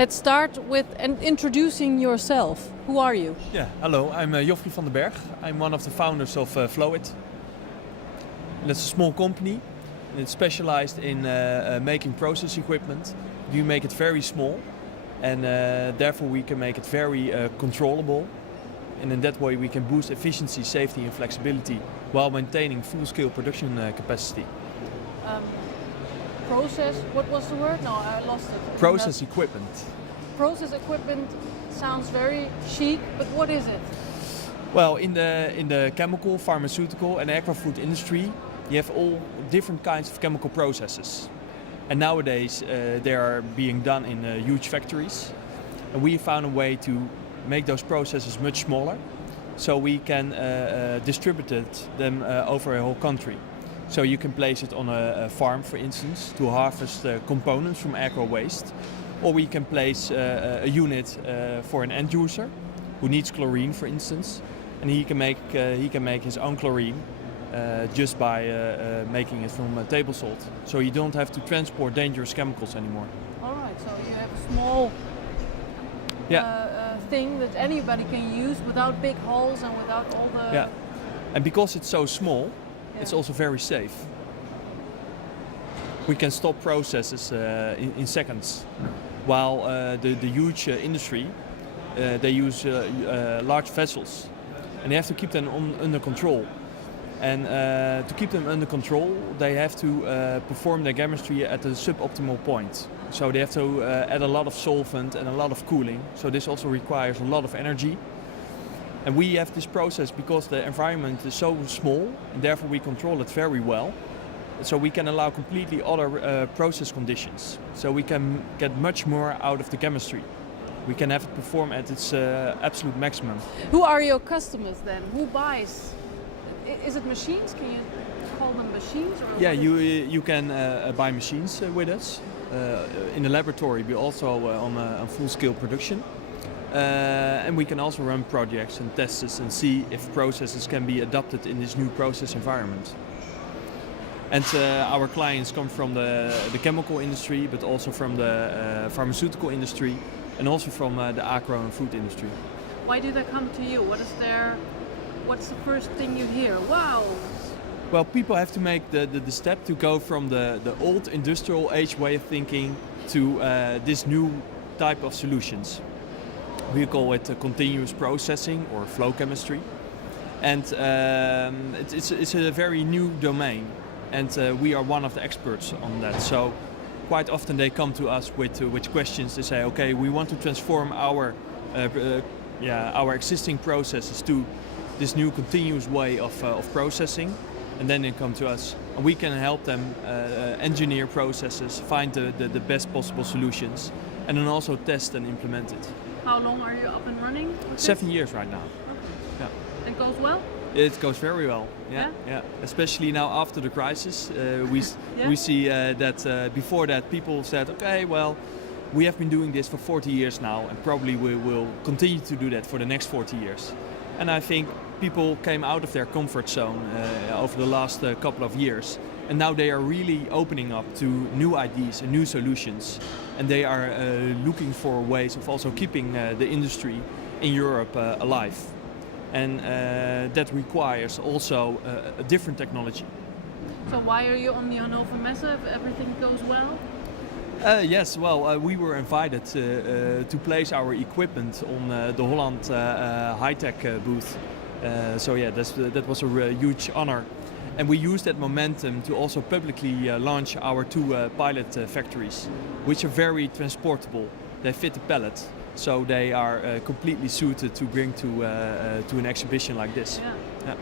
Let's start with introducing yourself. Who are you? Yeah, hello, I'm Joffrey van den Berg. I'm one of the founders of Flowit. That's a small company. And it's specialized in making process equipment. We make it very small and therefore we can make it very controllable. And in that way we can boost efficiency, safety and flexibility while maintaining full-scale production capacity. Process, what was the word? No, I lost it. Process equipment. Process equipment sounds very chic, but what is it? Well, in the chemical, pharmaceutical and agri-food industry, you have all different kinds of chemical processes. And nowadays they are being done in huge factories. And we found a way to make those processes much smaller, so we can distribute them over a whole country. So you can place it on a farm, for instance, to harvest components from agro waste. Or we can place a unit for an end user who needs chlorine, for instance. And he can make his own chlorine just by making it from table salt. So you don't have to transport dangerous chemicals anymore. All right, so you have a small thing that anybody can use without big holes and without all the... Yeah, and because it's so small, it's also very safe. We can stop processes in seconds, while the huge industry, they use large vessels and they have to keep them under control. And to keep them under control, they have to perform their chemistry at a suboptimal point. So they have to add a lot of solvent and a lot of cooling. So this also requires a lot of energy. And we have this process because the environment is so small, and therefore we control it very well. So we can allow completely other process conditions. So we can get much more out of the chemistry. We can have it perform at its absolute maximum. Who are your customers then? Who buys? Is it machines? Can you call them machines? Or yeah, you can buy machines with us. In the laboratory we also on full-scale production. And we can also run projects and tests and see if processes can be adapted in this new process environment. And our clients come from the chemical industry, but also from the pharmaceutical industry and also from the agro and food industry. Why do they come to you? What's the first thing you hear? Wow! Well, people have to make the step to go from the old industrial age way of thinking to this new type of solutions. We call it continuous processing or flow chemistry. And it's a very new domain. And we are one of the experts on that. So quite often they come to us with questions. They say, okay, we want to transform our existing processes to this new continuous way of processing. And then they come to us. And we can help them engineer processes, find the best possible solutions, and then also test and implement it. How long are you up and running? 7 years right now. Okay. Yeah. It goes well? It goes very well. Yeah. Especially now after the crisis, we see that before that people said, okay, well, we have been doing this for 40 years now, and probably we will continue to do that for the next 40 years. And I think people came out of their comfort zone over the last couple of years, and now they are really opening up to new ideas and new solutions, and they are looking for ways of also keeping the industry in Europe alive. And that requires also a different technology. So why are you on the Hannover Messe if everything goes well? Yes, well, we were invited to place our equipment on the Holland high-tech booth. So yeah, that was a huge honor. And we used that momentum to also publicly launch our two pilot factories, which are very transportable. They fit the pallet, so they are completely suited to bring to an exhibition like this. Yeah.